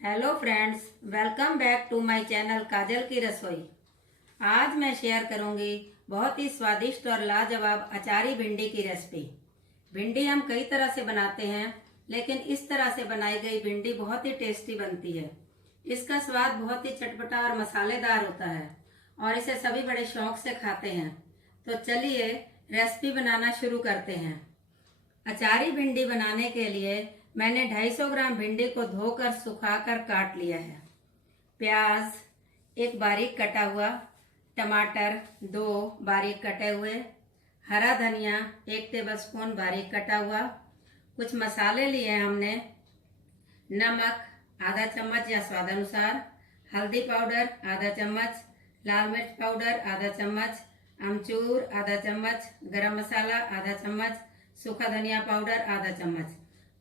Hello friends, welcome back to my channel Kajal की रसोई। आज मैं शेयर करूंगी बहुत ही स्वादिष्ट और लाजवाब अचारी भिंडी की रेसिपी। भिंडी हम कई तरह से बनाते हैं, लेकिन इस तरह से बनाई गई भिंडी बहुत ही टेस्टी बनती है। इसका स्वाद बहुत ही चटपटा और मसालेदार होता है और इसे सभी बड़े शौक से खाते हैं। तो चलिए रेसिपी बनाना शुरू करते हैं। अचारी भिंडी बनाने के लिए मैंने 250 ग्राम भिंडी को धोकर सुखाकर काट लिया है। प्याज एक बारीक कटा हुआ, टमाटर 2 बारीक कटे हुए, हरा धनिया 1 टेबलस्पून बारीक कटा हुआ। कुछ मसाले लिए हमने, नमक आधा चम्मच या स्वाद अनुसार, हल्दी पाउडर आधा चम्मच, लाल मिर्च पाउडर आधा चम्मच, अमचूर आधा चम्मच, गरम मसाला आधा चम्मच, सूखा धनिया पाउडर आधा चम्मच।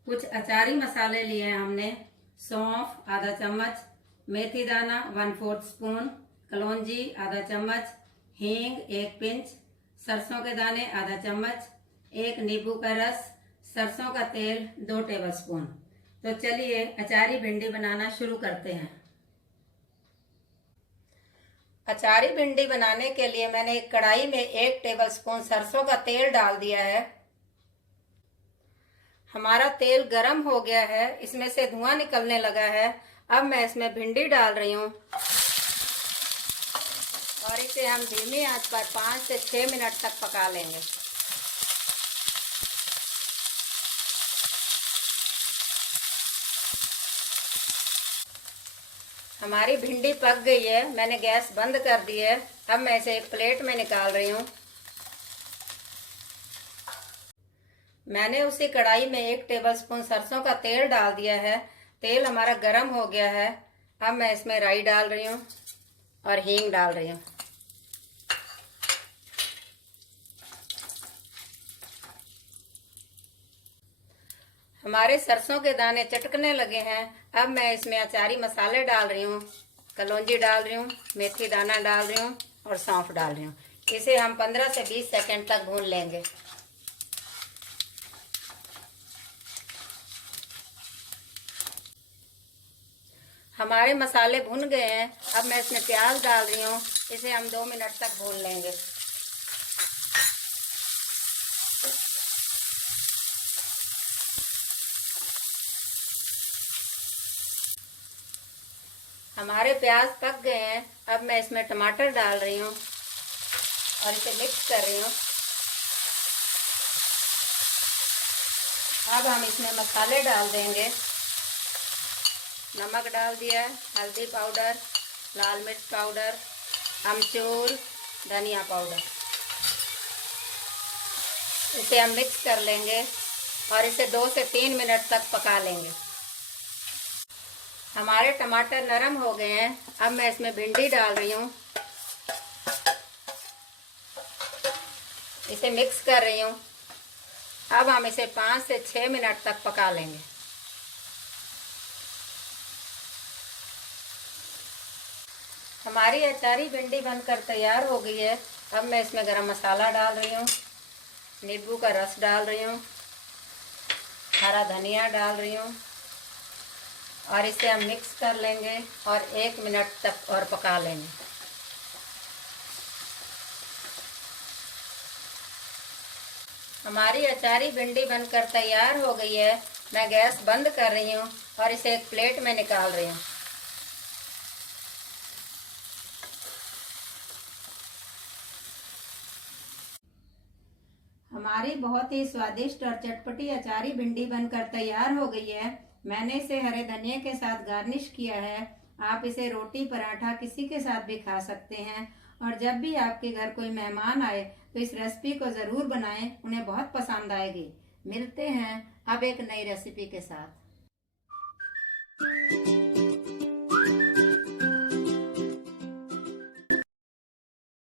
कुछ अचारी मसाले लिए हैं हमने, सौंफ आधा चम्मच, मेथी दाना 1/4 स्पून, कलौंजी आधा चम्मच, हींग 1 पिंच, सरसों के दाने आधा चम्मच, 1 नींबू का रस, सरसों का तेल 2 टेबलस्पून। तो चलिए अचारी भिंडी बनाना शुरू करते हैं। अचारी भिंडी बनाने के लिए मैंने एक कढ़ाई में 1 टेबलस्पून सरसों का तेल डाल दिया है। हमारा तेल गरम हो गया है, इसमें से धुआं निकलने लगा है। अब मैं इसमें भिंडी डाल रही हूँ और इसे हम धीमी आंच पर 5 से 6 मिनट तक पका लेंगे। हमारी भिंडी पक गई है, मैंने गैस बंद कर दी है। अब मैं इसे एक प्लेट में निकाल रही हूँ। मैंने उसी कढ़ाई में 1 टेबलस्पून सरसों का तेल डाल दिया है। तेल हमारा गर्म हो गया है। अब मैं इसमें राई डाल रही हूँ और हींग डाल रही हूँ। हमारे सरसों के दाने चटकने लगे हैं। अब मैं इसमें अचारी मसाले डाल रही हूँ, कलौंजी डाल रही हूँ, मेथी दाना डाल रही हूँ और सौंफ डाल रही हूँ। इसे हम 15 से 20 सेकंड तक भून लेंगे। हमारे मसाले भुन गए हैं। अब मैं इसमें प्याज डाल रही हूँ। इसे हम 2 मिनट तक भून लेंगे। हमारे प्याज पक गए हैं। अब मैं इसमें टमाटर डाल रही हूँ और इसे मिक्स कर रही हूँ। अब हम इसमें मसाले डाल देंगे। नमक डाल दिया है, हल्दी पाउडर, लाल मिर्च पाउडर, अमचूर, धनिया पाउडर। इसे हम मिक्स कर लेंगे और इसे 2 से 3 मिनट तक पका लेंगे। हमारे टमाटर नरम हो गए हैं। अब मैं इसमें भिंडी डाल रही हूँ। इसे मिक्स कर रही हूँ। अब हम इसे 5 से 6 मिनट तक पका लेंगे। हमारी अचारी भिंडी बनकर तैयार हो गई है। अब मैं इसमें गरम मसाला डाल रही हूँ, नींबू का रस डाल रही हूँ, हरा धनिया डाल रही हूँ और इसे हम मिक्स कर लेंगे और 1 मिनट तक और पका लेंगे। हमारी अचारी भिंडी बनकर तैयार हो गई है। मैं गैस बंद कर रही हूँ और इसे एक प्लेट में निकाल रही हूँ। हमारी बहुत ही स्वादिष्ट और चटपटी अचारी भिंडी बनकर तैयार हो गई है। मैंने इसे हरे धनिया के साथ गार्निश किया है। आप इसे रोटी, पराठा किसी के साथ भी खा सकते हैं। और जब भी आपके घर कोई मेहमान आए तो इस रेसिपी को ज़रूर बनाएं, उन्हें बहुत पसंद आएगी। मिलते हैं अब एक नई रेसिपी के साथ।